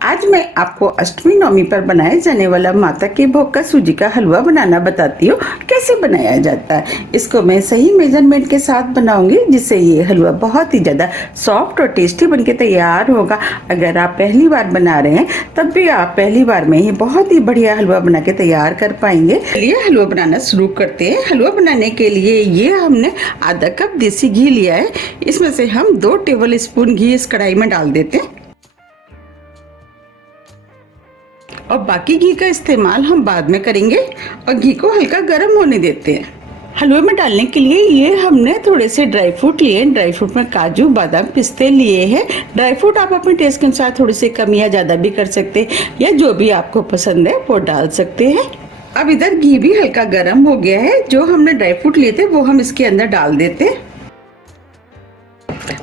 आज मैं आपको अष्टमी नवमी पर बनाए जाने वाला माता के भोग का सूजी का हलवा बनाना बताती हूँ कैसे बनाया जाता है। इसको मैं सही मेजरमेंट के साथ बनाऊंगी जिससे ये हलवा बहुत ही ज़्यादा सॉफ्ट और टेस्टी बनके तैयार होगा। अगर आप पहली बार बना रहे हैं तब भी आप पहली बार में ही बहुत ही बढ़िया हलवा बना के तैयार कर पाएंगे। चलिए हलवा बनाना शुरू करते हैं। हलवा बनाने के लिए ये हमने आधा कप देसी घी लिया है। इसमें से हम 2 टेबल स्पून घी इस कढ़ाई में डाल देते हैं और बाकी घी का इस्तेमाल हम बाद में करेंगे और घी को हल्का गर्म होने देते हैं। हलवे में डालने के लिए ये हमने थोड़े से ड्राई फ्रूट लिए। ड्राई फ्रूट में काजू बादाम पिस्ते लिए हैं। ड्राई फ्रूट आप अपने टेस्ट के अनुसार थोड़ी सी कम या ज़्यादा भी कर सकते हैं या जो भी आपको पसंद है वो डाल सकते हैं। अब इधर घी भी हल्का गर्म हो गया है। जो हमने ड्राई फ्रूट लिए थे वो हम इसके अंदर डाल देते हैं।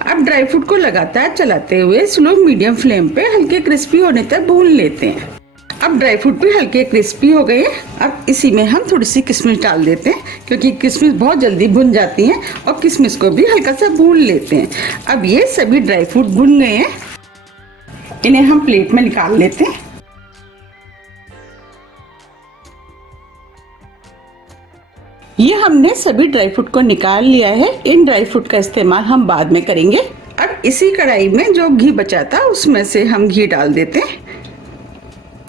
अब ड्राई फ्रूट को लगातार चलाते हुए स्लो मीडियम फ्लेम पे हल्के क्रिस्पी होने तक भून लेते हैं। अब ड्राई फ्रूट भी हल्के क्रिस्पी हो गए हैं। अब इसी में हम थोड़ी सी किशमिश डाल देते हैं क्योंकि किशमिश बहुत जल्दी भुन जाती हैं और किशमिश को भी हल्का सा भून लेते हैं। अब ये सभी ड्राई फ्रूट भुन गए हैं, इन्हें हम प्लेट में निकाल लेते हैं। ये हमने सभी ड्राई फ्रूट को निकाल लिया है। इन ड्राई फ्रूट का इस्तेमाल हम बाद में करेंगे। अब इसी कढ़ाई में जो घी बचा था उसमें से हम घी डाल देते हैं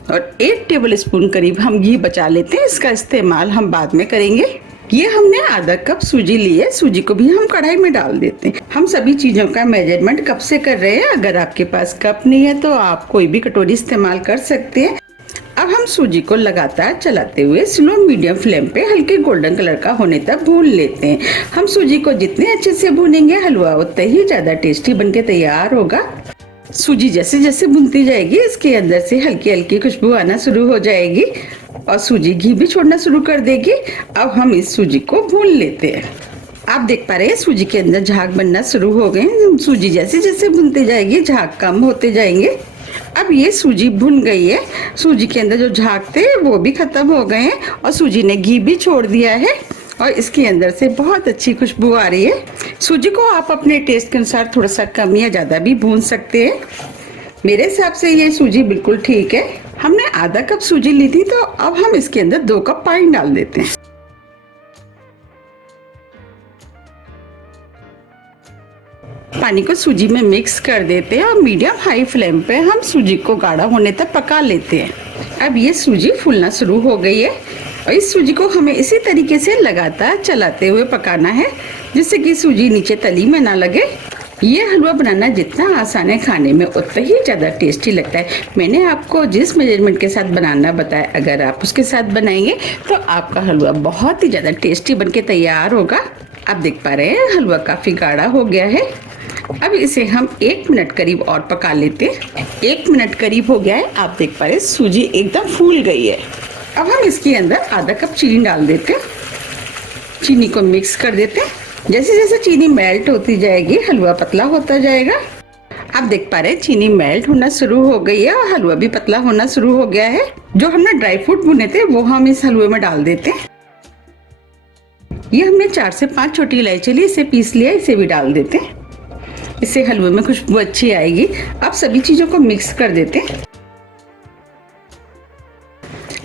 और 1 टेबल स्पून करीब हम घी बचा लेते हैं। इसका इस्तेमाल हम बाद में करेंगे। ये हमने आधा कप सूजी ली है। सूजी को भी हम कढ़ाई में डाल देते हैं। हम सभी चीजों का मेजरमेंट कप से कर रहे हैं। अगर आपके पास कप नहीं है तो आप कोई भी कटोरी इस्तेमाल कर सकते हैं। अब हम सूजी को लगातार चलाते हुए स्लो मीडियम फ्लेम पे हल्के गोल्डन कलर का होने तक भून लेते हैं। हम सूजी को जितने अच्छे से भूनेंगे हलवा उतना ही ज्यादा टेस्टी बनके तैयार होगा। सूजी जैसे जैसे भुनती जाएगी इसके अंदर से हल्की हल्की खुशबू आना शुरू हो जाएगी और सूजी घी भी छोड़ना शुरू कर देगी। अब हम इस सूजी को भून लेते हैं। आप देख पा रहे हैं सूजी के अंदर झाग बनना शुरू हो गए। सूजी जैसे जैसे भुनती जाएगी झाग कम होते जाएंगे। अब ये सूजी भुन गई है। सूजी के अंदर जो झाग थे वो भी खत्म हो गए हैं और सूजी ने घी भी छोड़ दिया है और इसके अंदर से बहुत अच्छी खुशबू आ रही है। सूजी को आप अपने टेस्ट के अनुसार थोड़ा सा कम या ज़्यादा भी भून सकते हैं। मेरे हिसाब से ये सूजी बिल्कुल ठीक है। हमने आधा कप सूजी ली थी तो अब हम इसके अंदर 2 कप पानी डाल देते हैं। पानी को सूजी में मिक्स कर देते हैं और मीडियम हाई फ्लेम पे हम सूजी को गाढ़ा होने तक पका लेते हैं। अब ये सूजी फूलना शुरू हो गई है और इस सूजी को हमें इसी तरीके से लगातार चलाते हुए पकाना है जिससे कि सूजी नीचे तली में ना लगे। ये हलवा बनाना जितना आसान है खाने में उतना ही ज़्यादा टेस्टी लगता है। मैंने आपको जिस मेजरमेंट के साथ बनाना बताया अगर आप उसके साथ बनाएंगे तो आपका हलवा बहुत ही ज़्यादा टेस्टी बनके तैयार होगा। आप देख पा रहे हैं हलवा काफ़ी गाढ़ा हो गया है। अब इसे हम 1 मिनट करीब और पका लेते हैं। 1 मिनट करीब हो गया है। आप देख पा रहे हैं सूजी एकदम फूल गई है। अब हम इसके अंदर आधा कप चीनी डाल देते हैं। चीनी को मिक्स कर देते हैं। जैसे जैसे चीनी मेल्ट होती जाएगी हलवा पतला होता जाएगा। आप देख पा रहे हैं चीनी मेल्ट होना शुरू हो गई है और हलवा भी पतला होना शुरू हो गया है। जो हमने ड्राई फ्रूट भुने थे वो हम इस हलवे में डाल देते हैं। ये हमने 4 से 5 छोटी इलायची ली, इसे पीस लिया, इसे भी डाल देते हैं। इससे हलवे में खुशबू अच्छी आएगी। अब सभी चीजों को मिक्स कर देते हैं।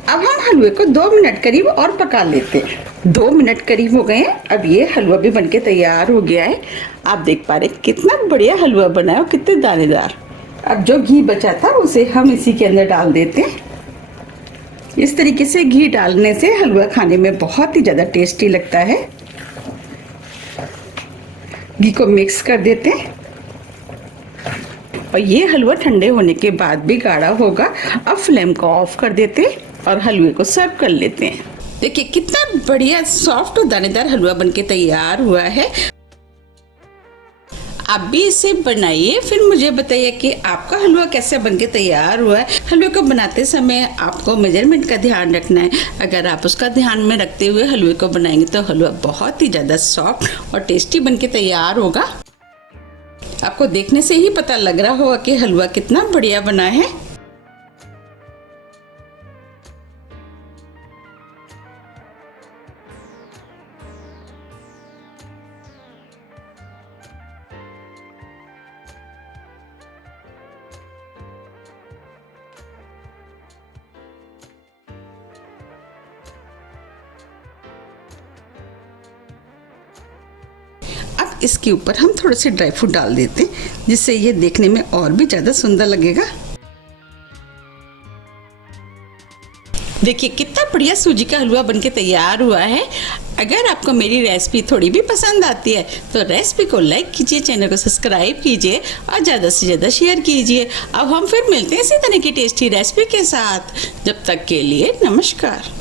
अब हम हलवे को 2 मिनट करीब और पका लेते हैं। 2 मिनट करीब हो गए हैं। अब ये हलवा भी बनके तैयार हो गया है। आप देख पा रहे हैं कितना बढ़िया हलवा बना है और कितने दानेदार। अब जो घी बचा था उसे हम इसी के अंदर डाल देते हैं। इस तरीके से घी डालने से हलवा खाने में बहुत ही ज्यादा टेस्टी लगता है। घी को मिक्स कर देते हैं और ये हलवा ठंडे होने के बाद भी गाढ़ा होगा। अब फ्लेम को ऑफ कर देते हैं और हलवे को सर्व कर लेते हैं। देखिए कितना बढ़िया सॉफ्ट और दानेदार हलवा बनके तैयार हुआ है। आप भी इसे बनाइए फिर मुझे बताइए कि आपका हलवा कैसे बनके तैयार हुआ है। हलवे को बनाते समय आपको मेजरमेंट का ध्यान रखना है। अगर आप उसका ध्यान में रखते हुए हलवे को बनाएंगे तो हलवा बहुत ही ज़्यादा सॉफ्ट और टेस्टी बनके तैयार होगा। आपको देखने से ही पता लग रहा होगा कि हलवा कितना बढ़िया बना है। इसके ऊपर हम थोड़े से ड्राई फ्रूट डाल देते हैं, जिससे ये देखने में और भी ज़्यादा सुंदर लगेगा। देखिए कितना बढ़िया सूजी का हलवा बनके तैयार हुआ है। अगर आपको मेरी रेसिपी थोड़ी भी पसंद आती है तो रेसिपी को लाइक कीजिए, चैनल को सब्सक्राइब कीजिए और ज़्यादा से ज़्यादा शेयर कीजिए। अब हम फिर मिलते हैं इसी तरह की टेस्टी रेसिपी के साथ। जब तक के लिए नमस्कार।